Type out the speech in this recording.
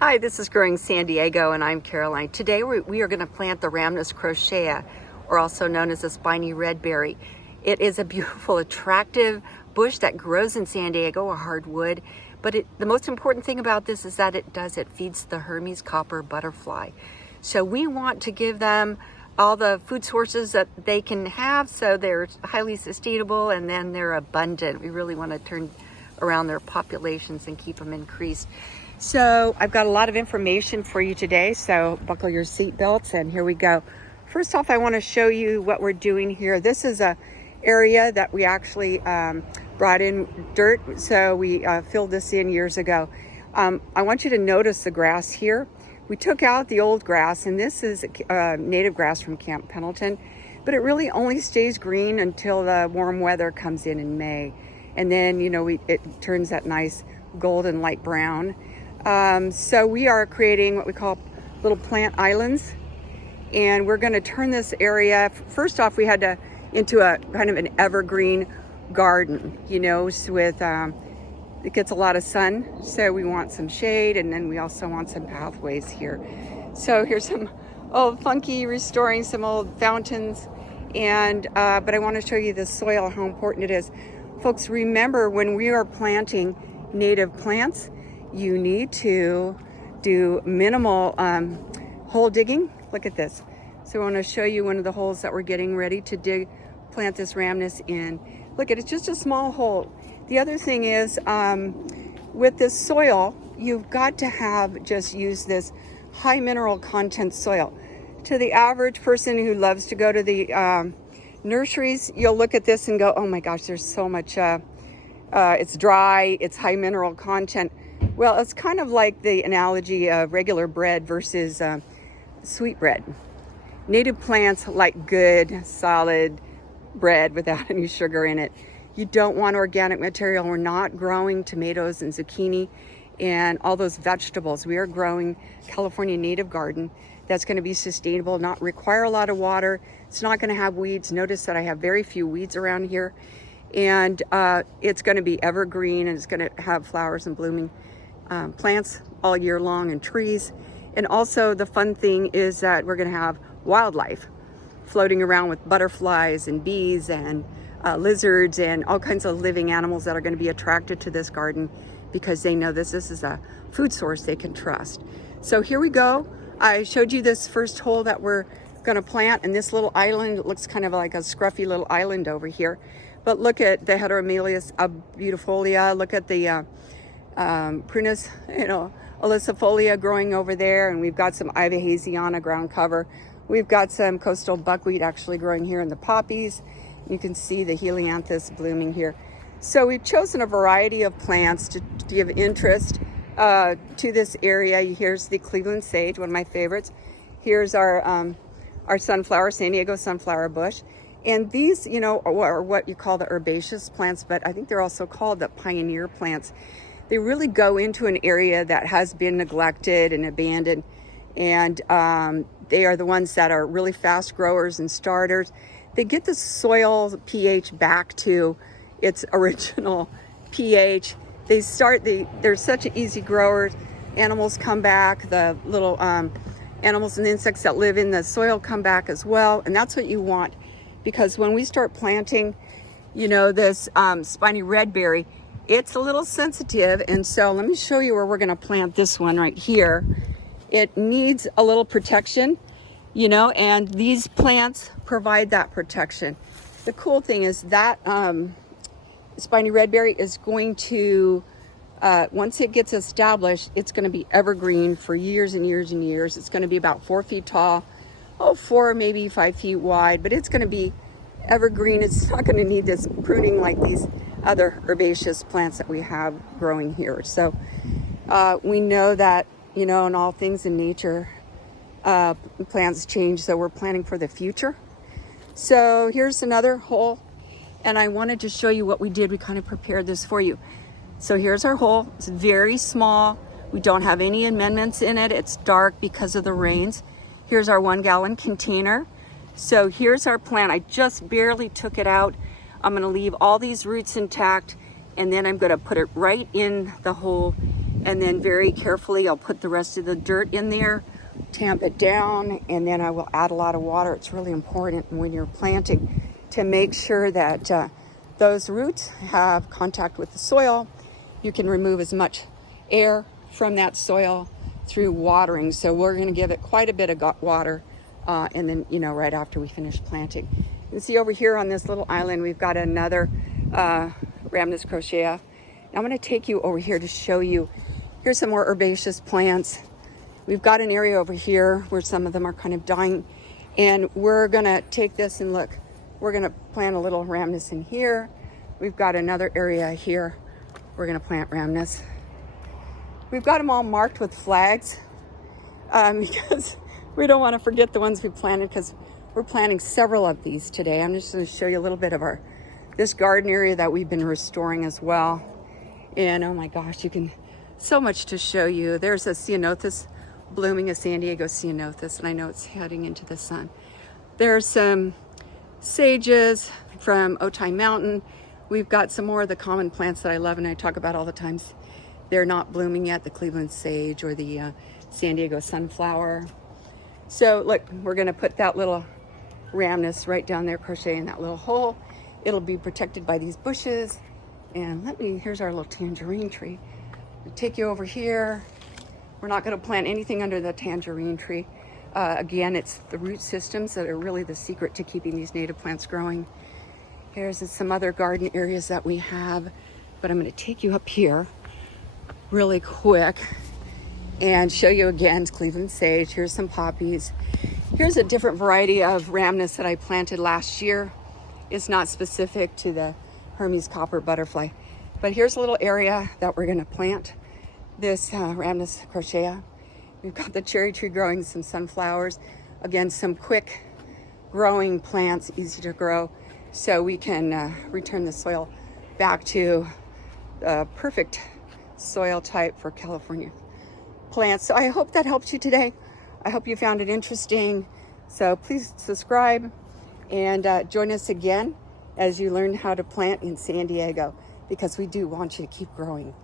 Hi, this is Growing San Diego and I'm Caroline. Today we are going to plant the Ramnus crocea, or also known as the Spiny Red Berry. It is a beautiful, attractive bush that grows in San Diego, a hardwood. But the most important thing about this is that it feeds the Hermes Copper butterfly. So we want to give them all the food sources that they can have, so they're highly sustainable and then they're abundant. We really want to turn around their populations and keep them increased. So I've got a lot of information for you today, so buckle your seatbelts and here we go. First off, I want to show you what we're doing here. This is a area that we actually brought in dirt, so we filled this in years ago. I want you to notice the grass here. We took out the old grass, and this is native grass from Camp Pendleton, but it really only stays green until the warm weather comes in May. And then, it turns that nice golden light brown. So we are creating what we call little plant islands, and we're going to turn this area, first off, we had to into a kind of an evergreen garden, with it gets a lot of sun, so we want some shade, and then we also want some pathways here. So here's some old funky, restoring some old fountains, and but I want to show you the soil, how important it is. Folks, remember, when we are planting native plants, you need to do minimal hole digging. Look at this. So I want to show you one of the holes that we're getting ready to plant this Ramnus in. Look at it, just a small hole. The other thing is, with this soil, you've got to use this high mineral content soil. To the average person who loves to go to the nurseries, you'll look at this and go, oh my gosh, there's so much, it's dry, it's high mineral content. Well, it's kind of like the analogy of regular bread versus sweet bread. Native plants like good, solid bread without any sugar in it. You don't want organic material. We're not growing tomatoes and zucchini and all those vegetables. We are growing California native garden that's going to be sustainable, not require a lot of water. It's not going to have weeds. Notice that I have very few weeds around here. And it's going to be evergreen, and it's going to have flowers and blooming plants all year long, and trees. And also the fun thing is that we're going to have wildlife floating around with butterflies and bees and lizards and all kinds of living animals that are going to be attracted to this garden because they know this is a food source they can trust. So here we go. I showed you this first hole that we're going to plant, and this little island, it looks kind of like a scruffy little island over here. But look at the Heteromelius beautifolia. Look at the Prunus, alicifolia growing over there, and we've got some Ivahasiana ground cover. We've got some coastal buckwheat actually growing here in the poppies. You can see the helianthus blooming here. So we've chosen a variety of plants to give interest to this area. Here's the Cleveland sage, one of my favorites. Here's our sunflower, San Diego sunflower bush. And these, are what you call the herbaceous plants, but I think they're also called the pioneer plants. They really go into an area that has been neglected and abandoned, and they are the ones that are really fast growers and starters. They get the soil pH back to its original pH. They're such an easy growers. Animals come back, the little animals and insects that live in the soil come back as well, and that's what you want. Because when we start planting, this Spiny Red Berry, it's a little sensitive. And so let me show you where we're going to plant this one right here. It needs a little protection, and these plants provide that protection. The cool thing is that Spiny Red Berry is going to, once it gets established, it's going to be evergreen for years and years and years. It's going to be about 4 feet tall. 4, maybe 5 feet wide, but it's going to be evergreen. It's not going to need this pruning like these other herbaceous plants that we have growing here. So we know that, in all things in nature, plants change, so we're planning for the future. So here's another hole, and I wanted to show you what we did. We kind of prepared this for you. So here's our hole. It's very small. We don't have any amendments in it. It's dark because of the rains. Here's our 1 gallon container. So here's our plant. I just barely took it out. I'm gonna leave all these roots intact, and then I'm gonna put it right in the hole And then very carefully, I'll put the rest of the dirt in there, tamp it down, and then I will add a lot of water. It's really important when you're planting to make sure that those roots have contact with the soil. You can remove as much air from that soil through watering. So we're going to give it quite a bit of water, and then, you know, right after we finish planting. You can see over here on this little island, we've got another Ramnus crocea. Now I'm going to take you over here to show you. Here's some more herbaceous plants. We've got an area over here where some of them are kind of dying, and we're going to take this and look. We're going to plant a little Ramnus in here. We've got another area here. We're going to plant Ramnus. We've got them all marked with flags because we don't want to forget the ones we planted, because we're planting several of these today. I'm just going to show you a little bit of this garden area that we've been restoring as well. And oh my gosh, so much to show you. There's a ceanothus blooming, a San Diego ceanothus, and I know it's heading into the sun. There's some sages from Otay Mountain. We've got some more of the common plants that I love and I talk about all the times. They're not blooming yet, the Cleveland sage or the San Diego sunflower. So look, we're gonna put that little Ramnus right down there, crochet in that little hole. It'll be protected by these bushes. And here's our little tangerine tree. I'll take you over here. We're not gonna plant anything under the tangerine tree. Again, it's the root systems that are really the secret to keeping these native plants growing. Here's some other garden areas that we have, but I'm going to take you up here really quick and show you again Cleveland sage. Here's some poppies. Here's a different variety of Ramnus that I planted last year. It's not specific to the Hermes Copper butterfly, but here's a little area that we're going to plant this Ramnus crocea. We've got the cherry tree growing, some sunflowers, again, some quick growing plants, easy to grow, so we can return the soil back to the perfect soil type for California plants. So I hope that helped you today. I hope you found it interesting. So please subscribe and join us again as you learn how to plant in San Diego, because we do want you to keep growing.